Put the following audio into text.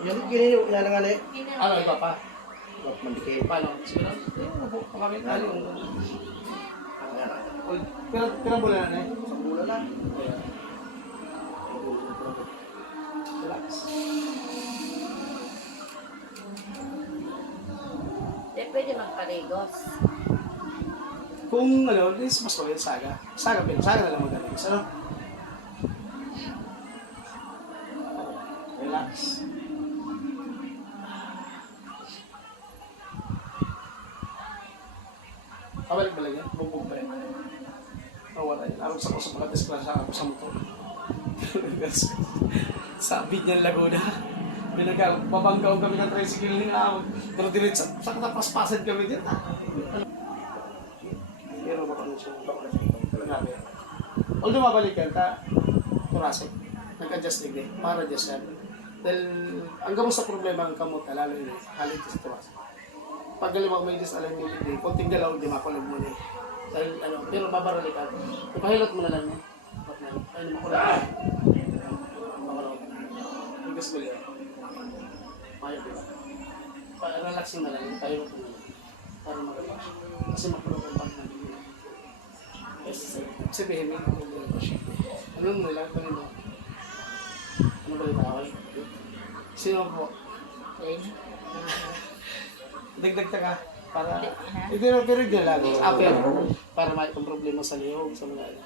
Yan, kini inalangan eh. Ano, iba pa? Mandikit. Paano? Sige lang. Pagkakit na yung... Ang Pirang bulan na eh. Isang bulan na. Relax. Di pwede magpaligos. Kung ano, this mas maganda saga. Saga na lang maganda. Ano? Relax. Balik yan. Bugbog pa yan. Wala yan. Alam sa ko sa mga disklasa ako sa motor. Sabi niya Laguna. Babanggaw kami ng tricycle ni Awag. Pero diretso, sa katapaspasan kami din. Pero baka nung siya. Grabe. Although mabalikan ka, thoracic. Nag-adjust din. Para adjust yan. Dahil ang gamot sa problema ang kamot, lalo yun. Halit sa thoracic. Pag galimang may disalignment din, konting galaw, di makulag mo na. Dahil ano, pero babaralikan. Ipahilot mo na lang. Ayun, makulag. Makulag. Hinggas mo yan. Ayaw diba? Relaxing na lang, tayo mo na lang. Para mag-relax. Kasi makulog ang pang nabili. Kasi behemi, ano mo nila? Ano ba rin ako? Sino po? Okay. Dagdag ka para... Pero na lang. Pero para may problema sa lihog, sa mga ano.